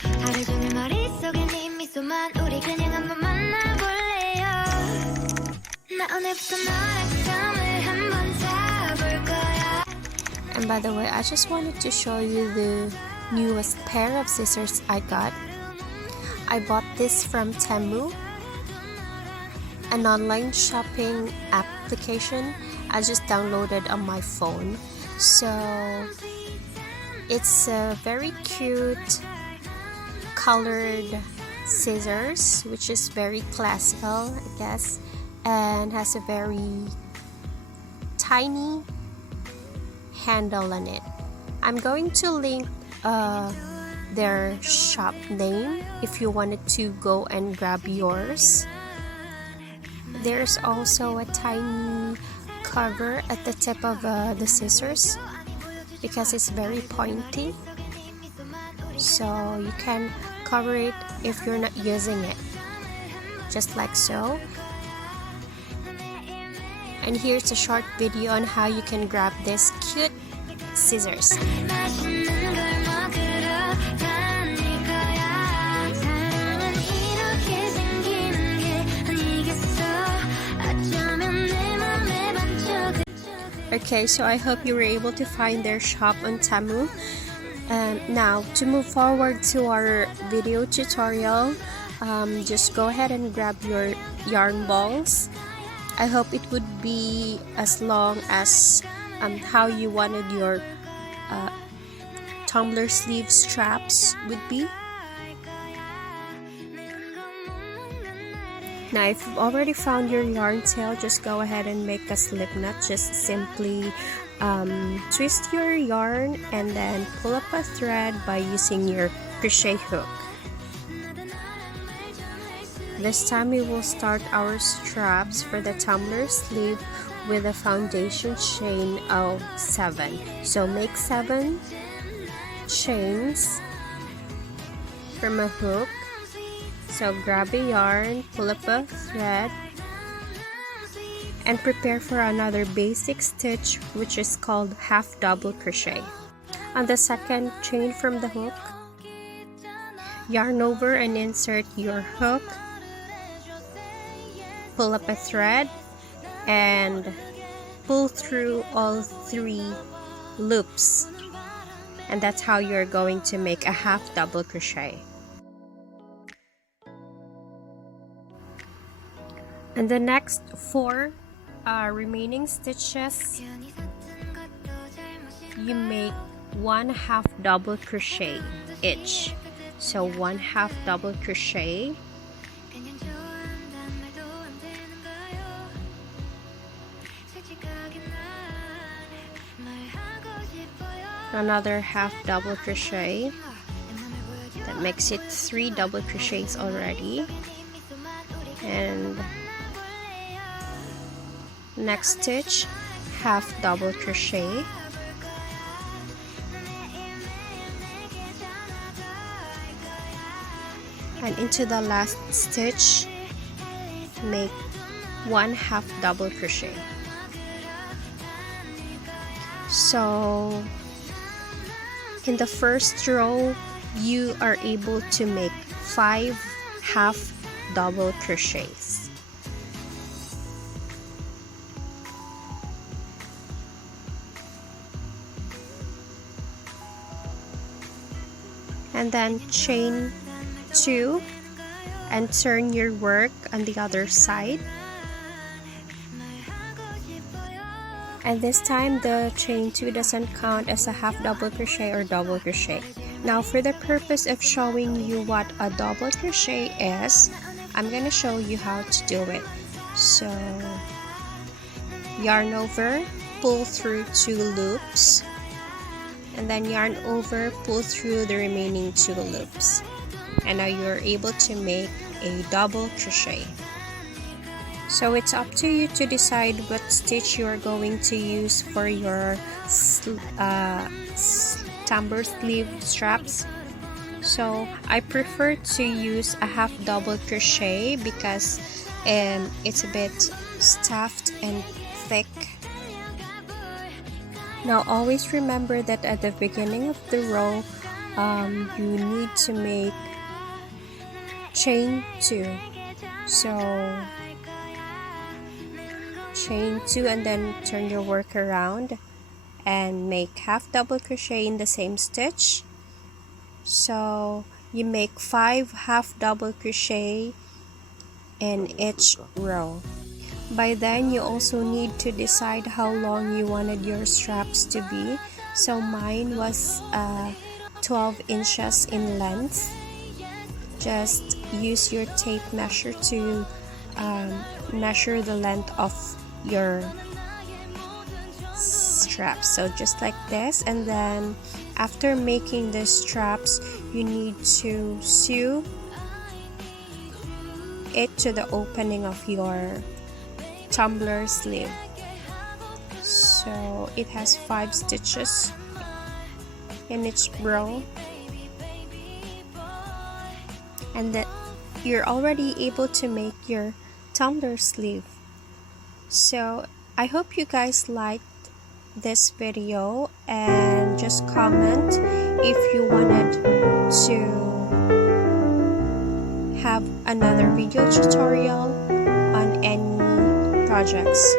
하루 종일 머릿속에 네 미소만 우리 그냥 한번 만나볼래요 나 오늘부터 너랑 썸을 한번 타볼 거야. And by the way, I just wanted to show you the newest pair of scissors I got. I bought this from Temu, an online shopping application I just downloaded on my phone. So it's a very cute colored scissors, which is very classical, I guess, and has a very tiny handle on it. I'm going to link their shop name if you wanted to go and grab yours. There's also a tiny cover at the tip of the scissors because it's very pointy, so you can cover it if you're not using it, just like so. And here's a short video on how you can grab this cute scissors. Okay, so I hope you were able to find their shop on Temu. Now, to move forward to our video tutorial, just go ahead and grab your yarn balls. I hope it would be as long as how you wanted your tumbler sleeve straps would be. Now, if you've already found your yarn tail, just go ahead and make a slip knot. Just simply twist your yarn and then pull up a thread by using your crochet hook. This time we will start our straps for the tumbler sleeve with a foundation chain of 7. So make 7 chains from a hook. So grab a yarn, pull up a thread, and prepare for another basic stitch, which is called half double crochet. On the second chain from the hook, yarn over and insert your hook, pull up a thread, and pull through all 3 loops, and that's how you're going to make a half double crochet. And the next 4 remaining stitches, you make 1 half double crochet each. So 1 half double crochet, another half double crochet. That makes it 3 double crochets already. And next stitch, half double crochet, and into the last stitch make 1 half double crochet. So in the first row you are able to make 5 half double crochets. And then chain 2 and turn your work on the other side. And this time the chain 2 doesn't count as a half double crochet or double crochet. Now, for the purpose of showing you what a double crochet is, I'm going to show you how to do it. So yarn over, pull through 2 loops, and then yarn over, pull through the remaining 2 loops, and now you're able to make a double crochet. So it's up to you to decide what stitch you are going to use for your tumbler sleeve straps. So I prefer to use a half double crochet because it's a bit stuffed and thick. Now always remember that at the beginning of the row, you need to make chain 2. So chain 2 and then turn your work around and make half double crochet in the same stitch. So you make 5 half double crochet in each row. By then you also need to decide how long you wanted your straps to be. So mine was 12 inches in length. Just use your tape measure to measure the length of your straps. So just like this, and then after making the straps you need to sew it to the opening of your tumbler sleeve. So it has 5 stitches in each row, and that you're already able to make your tumbler sleeve. So I hope you guys liked this video, and just comment if you wanted to have another video tutorial on any projects.